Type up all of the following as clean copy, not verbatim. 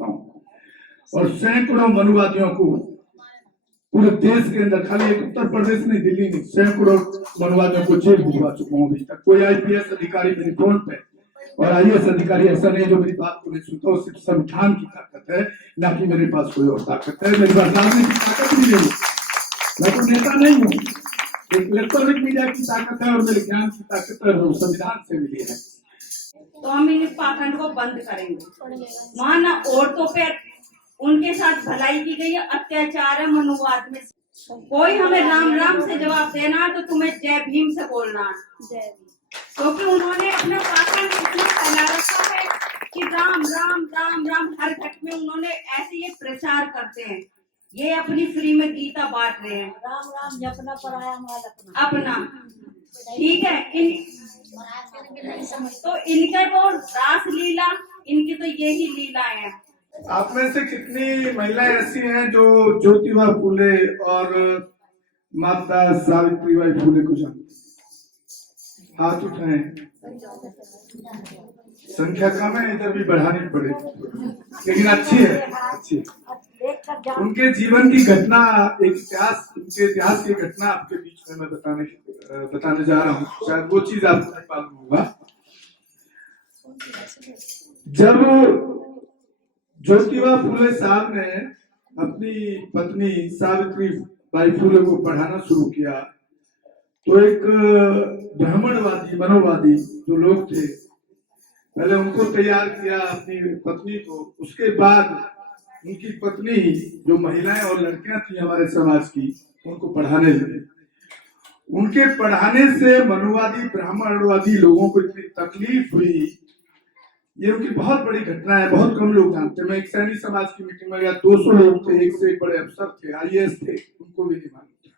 सकता हूँ। और सैकड़ों मनुवादियों को पूरे देश के अंदर, खाली एक उत्तर प्रदेश नहीं, दिल्ली नहीं, सैकड़ों मनुवादियों को जेल भिजवा चुका हूँ अभी तक। कोई IPS अधिकारी मेरे फोन पे और IAS अधिकारी ऐसा नहीं जो मेरी बात को नहीं सुनता, सिर्फ संविधान की ताकत है, ना कि मेरे पास कोई और ताकत है। मेरे पास राजनीतिक ताकत भी नहीं, मैं तो नेता नहीं हूँ। एक इलेक्ट्रॉनिक मीडिया की ताकत है और मेरे ज्ञान की ताकत है, वो संविधान से मिली है। तो हम इन पाखंड को बंद करेंगे। वहाँ न औरतों पे उनके साथ भलाई की गई है, अत्याचार है मनुवाद में। कोई हमें राम राम से जवाब देना तो तुम्हें जय भीम से बोलना है, क्योंकि उन्होंने अपना पाखंड इतना फैला रखा है कि राम राम राम राम हर घट में उन्होंने ऐसे ये प्रचार करते हैं। ये अपनी फ्री में गीता बांट रहे हैं, राम राम जपना पराया माल अपना। ठीक है, तो इनका तो रास लीला, इनकी तो यही लीला है। आप में से कितनी महिलाएं ऐसी हैं जो ज्योतिबा फूले और माता सावित्रीबाई फूले को जानती? हाथ उठाएं। संख्या कम है, इधर भी बढ़ानी पड़ेगी, लेकिन अच्छी है, अच्छी है। उनके जीवन की घटना, एक इतिहास, उनके इतिहास की घटना आपके बीच में मैं बताने जा रहा हूँ। शायद वो चीज आपको नहीं मालूम होगा। जब ज्योतिबा फूले साहब ने अपनी पत्नी सावित्रीबाई फूले को पढ़ाना शुरू किया, तो एक ब्राह्मणवादी मनोवादी जो लोग थे, पहले उनको तैयार किया अपनी पत्नी को। उसके बाद उनकी पत्नी जो महिलाएं और लड़कियां थी हमारे समाज की, उनको पढ़ाने लगे। उनके पढ़ाने से मनुवादी ब्राह्मणवादी लोगों को इतनी तकलीफ हुई, ये उनकी बहुत बड़ी घटना है, बहुत कम लोग जानते हैं। मैं एक सैनी समाज की मीटिंग में गया, 200 लोग थे, एक से एक बड़े अफसर थे, IAS थे, उनको भी नहीं मालूम था।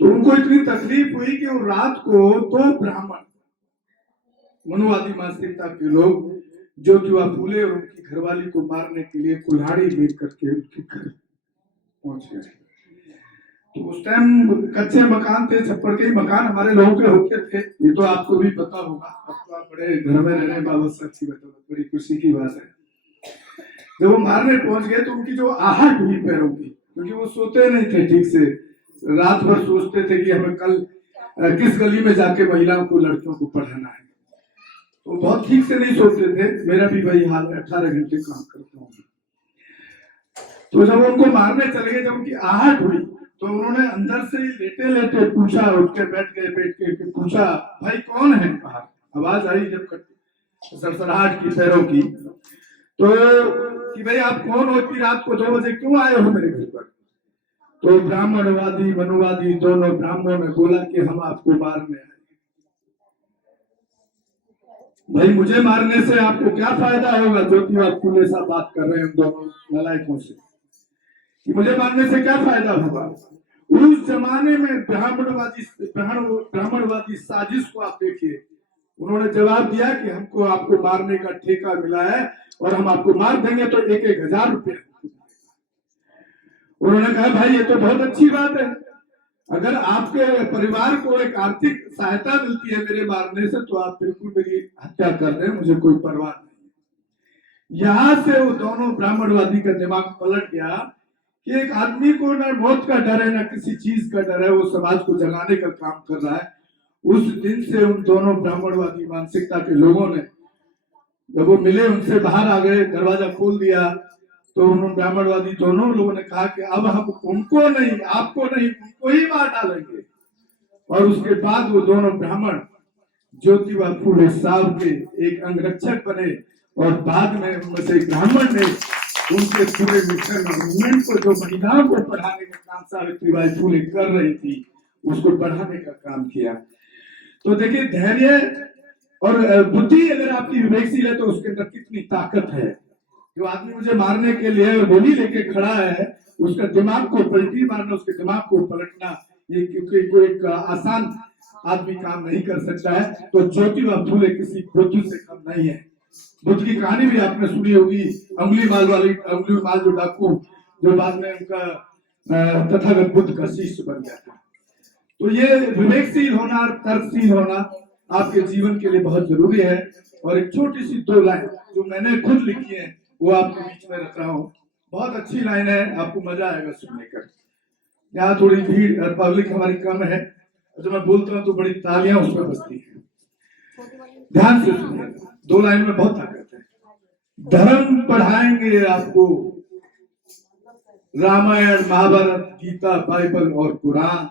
तो उनको इतनी तकलीफ हुई कि वो रात को 2 ब्राह्मण मनुवादी मानसिकता के लोग ज्योतिबा फूले और उनकी घरवाली को मारने के लिए कुल्हाड़ी लेकर करके उनके घर पहुंच गए। तो उस टाइम कच्चे मकान थे, छप्पड़ के ही मकान हमारे लोगों के होते थे, ये तो आपको भी पता होगा, आपको आप बड़े घर में रहने बाबा, अच्छी बात, बड़ी खुशी की बात है। जब वो मारने पहुंच गए तो उनकी जो आहट हुई पैरों की, क्योंकि वो सोते नहीं थे ठीक से, रात भर सोचते थे कि हमें कल किस गली में जाके महिलाओं को, लड़कियों को पढ़ाना है। तो बहुत ठीक से नहीं सोचते थे, मेरा भी वही हाल है, 18 घंटे काम करता हूँ। तो जब उनको मारने चले गए, जब उनकी आहट हुई तो उन्होंने अंदर से ही लेटे लेटे पूछा, उठ के बैठ के पूछा, भाई कौन है बाहर? आवाज आई जब सरसराहट की पैरों की, तो कि भाई आप कौन हो, इतनी रात को 2 बजे क्यों आए हो मेरे घर पर? तो ब्राह्मणवादी मनुवादी दोनों ब्राह्मणों ने बोला कि हम आपको मारने आए। भाई मुझे मारने से आपको क्या फायदा होगा? ज्योतिबा फूले साहब बात कर रहे हैं उन दोनों नलायकों से कि मुझे मारने से क्या फायदा होगा। उस जमाने में ब्राह्मणवादी साजिश को आप देखिए, उन्होंने जवाब दिया कि हमको आपको मारने का ठेका मिला है और हम आपको मार देंगे तो 1,000 रुपये। उन्होंने कहा भाई ये तो बहुत अच्छी बात है, अगर आपके परिवार को एक आर्थिक सहायता मिलती है मेरे मारने से तो आप बिल्कुल मेरी हत्या कर रहे हैं, मुझे कोई परवाह नहीं। यहां से वो दोनों ब्राह्मणवादी का दिमाग पलट गया कि एक आदमी को ना मौत का डर है ना किसी चीज का डर है, वो समाज को जगाने का काम कर रहा है। उस दिन से उन दोनों ब्राह्मणवादी मानसिकता के लोगों ने, जब वो मिले उनसे बाहर आ गए, दरवाजा खोल दिया, तो उन्होंने ब्राह्मणवादी दोनों लोगों ने कहा कि अब हम उनको नहीं, आपको नहीं, उनको ही मार डालेंगे। और उसके बाद वो दोनों ब्राह्मण ज्योतिबा फूले साहब के एक अंगरक्षक बने और बाद में उनमें से एक ब्राह्मण ने उनके पूरे मिशन मूवमेंट को, जो महिलाओं को पढ़ाने का काम सावित्रीबाई फूले कर रही थी, उसको बढ़ाने का काम किया। तो देखिए धैर्य और बुद्धि अगर आपकी विवेकशील है तो उसके अंदर कितनी ताकत है। जो आदमी मुझे मारने के लिए गोली लेके खड़ा है, उसका दिमाग को पलटी मारना, उसके दिमाग को पलटना, ये क्योंकि कोई एक आसान आदमी काम नहीं कर सकता है। तो ज्योतिबा फूले किसी बुद्ध से कम नहीं है। बुद्ध की कहानी भी आपने सुनी होगी, अंगुली माल जो डाकू, जो बाद में उनका तथागत बुद्ध का शिष्य बन गया था। तो ये विवेकशील होना, तर्कशील होना आपके जीवन के लिए बहुत जरूरी है। और एक छोटी सी 2 लाइन जो मैंने खुद लिखी है वो आपके बीच में रख रहा हूँ। बहुत अच्छी लाइन है, आपको मजा आएगा सुनने का। यहाँ थोड़ी भीड़ पब्लिक हमारी कम है, जब मैं बोलता हूँ तो बड़ी तालियां उस पर बजती है। ध्यान से सुनिए, 2 लाइन में बहुत ताकत है। धर्म पढ़ाएंगे आपको, रामायण, महाभारत, गीता, बाइबल और कुरान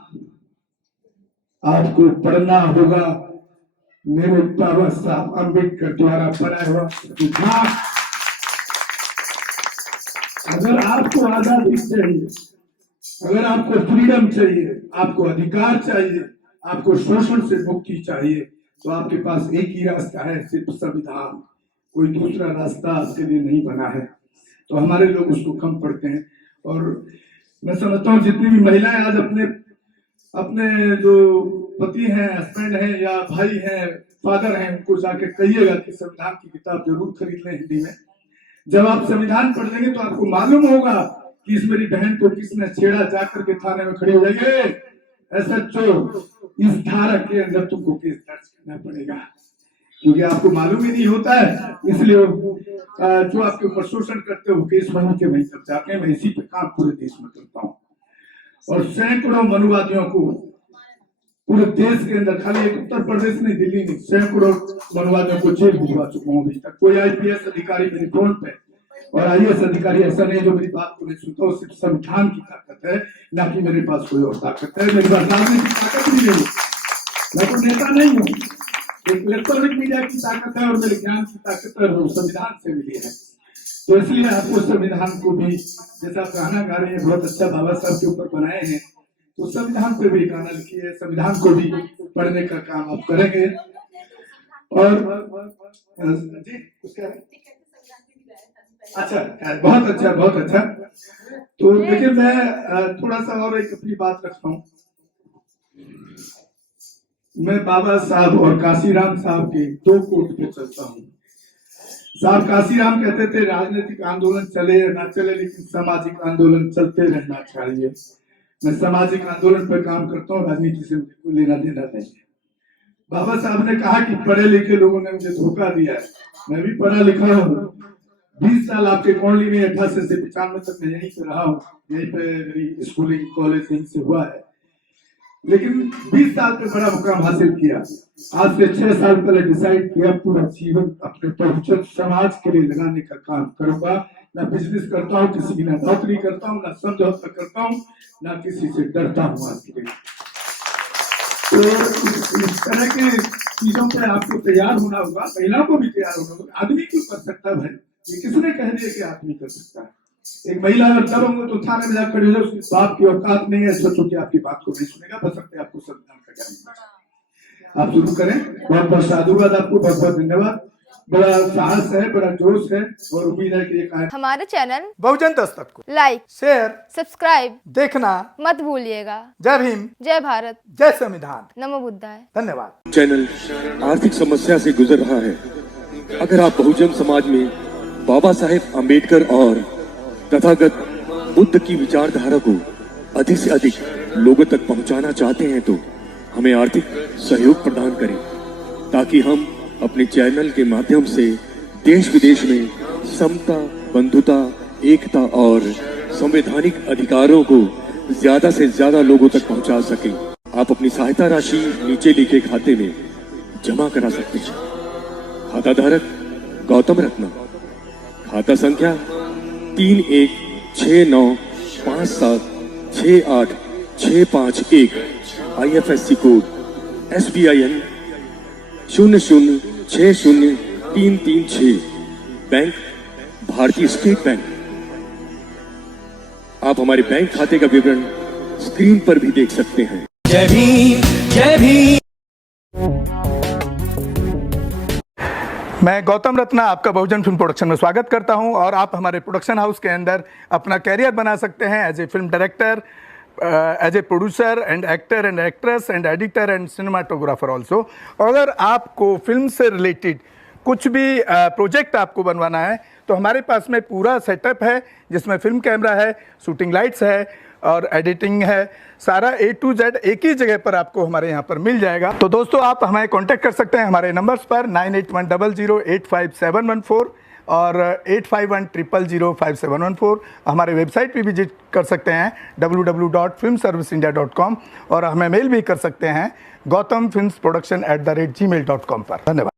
आपको पढ़ना होगा। मेरे बाबा साहब अम्बेडकर द्वारा पढ़ा हुआ संविधान। अगर आपको आजादी चाहिए, अगर आपको फ्रीडम चाहिए, आपको अधिकार चाहिए, आपको शोषण से मुक्ति चाहिए, तो आपके पास एक ही रास्ता है, सिर्फ संविधान। कोई दूसरा रास्ता आपके लिए नहीं बना है। तो हमारे लोग उसको कम पढ़ते हैं। और मैं समझता हूँ जितनी भी महिलाएं आज अपने जो पति हैं, हस्बैंड हैं या भाई हैं, फादर हैं, उनको जाके कहिएगा कि संविधान की किताब जरूर खरीद लें हिंदी में। जब आप संविधान पढ़ लेंगे तो आपको मालूम होगा कि इस मेरी बहन को किसने छेड़ा, जाकर के थाने में खड़े हो जाएंगे, SHO इस धारा के अंदर तुमको केस दर्ज करना पड़ेगा, क्योंकि आपको मालूम ही नहीं होता है। इसलिए जो आपके ऊपर शोषण करते हो केस बना के वहीं तक जाते हैं। मैं इसी पे काम पूरे देश में करता हूँ और सैकड़ों मनुवादियों को पूरे देश के अंदर, खाली एक उत्तर प्रदेश नहीं, दिल्ली नहीं, सैकड़ों मनुवादियों को जेल भिजवा चुका हूँ अभी तक। कोई IPS अधिकारी मेरे फोन पे और IAS अधिकारी ऐसा नहीं जो मेरी बात को नहीं सुनता हो। सिर्फ संविधान की ताकत है, ना कि मेरे पास कोई और ताकत है। मेरे पास राजनीतिक ताकत भी नहीं, मैं कोई नेता नहीं हूँ। एक इलेक्ट्रॉनिक मीडिया की ताकत है और मेरे ज्ञान की ताकत है, वो संविधान से मिली है। तो इसलिए आपको संविधान को भी, जैसा आप गाना गा रहे हैं बहुत अच्छा बाबा साहब के ऊपर बनाए हैं, तो संविधान पे भी गाना लिखिए, संविधान को भी पढ़ने का काम आप करेंगे। और जी उसका अच्छा, बहुत अच्छा, बहुत अच्छा। तो देखिए मैं थोड़ा सा और एक अपनी बात रखता हूँ। मैं बाबा साहब और काशीराम साहब के 2 कोट पे चलता हूँ। साहब काशीराम कहते थे राजनीतिक आंदोलन चले या ना चले, लेकिन सामाजिक आंदोलन चलते रहना चाहिए। मैं सामाजिक आंदोलन पर काम करता हूँ, राजनीति से मुझे कोई लेना देना नहीं है। बाबा साहब ने कहा कि पढ़े लिखे लोगों ने मुझे धोखा दिया है। मैं भी पढ़ा लिखा हूँ, 20 साल आपके कौंडली में 88 से 95 तक मैं यहीं पे रहा हूँ। यहीं पे मेरी स्कूलिंग, कॉलेज यहीं से हुआ है। लेकिन 20 साल पे बड़ा मुकाम हासिल किया। आज से 6 साल पहले डिसाइड किया पूरा जीवन अपने पहुंचत समाज के लिए लगाने का काम करूंगा। ना बिजनेस करता हूँ किसी की, ना नौकरी करता हूँ, ना समझौता करता हूँ, ना किसी से डरता हूँ आज के लिए। तो इस तरह के चीजों पे आपको तैयार होना होगा, महिलाओं को भी तैयार होना होगा। आदमी क्यों कर सकता भाई? ये किसने कह दिया कि आदमी कर सकता है? एक महिला अगर डर होंगे तो थाने में जाकर खड़ी हो जाए, उसकी बाप की औकात नहीं है, सोचो कि आपकी बात को नहीं सुनेगा, बशर्ते आपको संविधान का ज्ञान। आप शुरू करें। बहुत बहुत साधुवाद आपको, बहुत बहुत धन्यवाद। बड़ा साहस है, बड़ा जोश है और उम्मीद है कि ये हमारे चैनल बहुजन दस्तक को लाइक, शेयर, सब्सक्राइब देखना मत भूलिएगा। जय भीम, जय भारत, जय संविधान, नमो बुद्धाय। धन्यवाद। चैनल आर्थिक समस्या से गुजर रहा है। अगर आप बहुजन समाज में बाबा साहेब अम्बेडकर और तथागत बुद्ध की विचारधारा को अधिक से अधिक लोगों तक पहुंचाना चाहते हैं तो हमें आर्थिक सहयोग प्रदान करें, ताकि हम अपने चैनल के माध्यम से देश विदेश में समता, बंधुता, एकता और संवैधानिक अधिकारों को ज्यादा से ज्यादा लोगों तक पहुंचा सकें। आप अपनी सहायता राशि नीचे लिखे खाते में जमा करा सकते हैं। खाता धारक गौतम रत्ना, खाता संख्या 316957686551, IFSC कोड SBIN 0060336, बैंक भारतीय स्टेट बैंक। आप हमारे बैंक खाते का विवरण स्क्रीन पर भी देख सकते हैं। जय भीम, जय भीम। मैं गौतम रत्ना आपका बहुजन फिल्म प्रोडक्शन में स्वागत करता हूं और आप हमारे प्रोडक्शन हाउस के अंदर अपना कैरियर बना सकते हैं as a film director, as a producer and actor and actress and editor and cinematographer also. अगर आपको फिल्म से रिलेटेड कुछ भी प्रोजेक्ट आपको बनवाना है तो हमारे पास में पूरा सेटअप है, जिसमें फिल्म कैमरा है, शूटिंग लाइट्स है और एडिटिंग है। सारा A to Z एक ही जगह पर आपको हमारे यहाँ पर मिल जाएगा। तो दोस्तों आप हमें कांटेक्ट कर सकते हैं हमारे नंबर्स पर 9810085714 और 8510055714 हमारे वेबसाइट पे विजिट कर सकते हैं www.filmserviceindia.com और हमें मेल भी कर सकते हैं gautamfilmsproduction@gmail.com पर। धन्यवाद।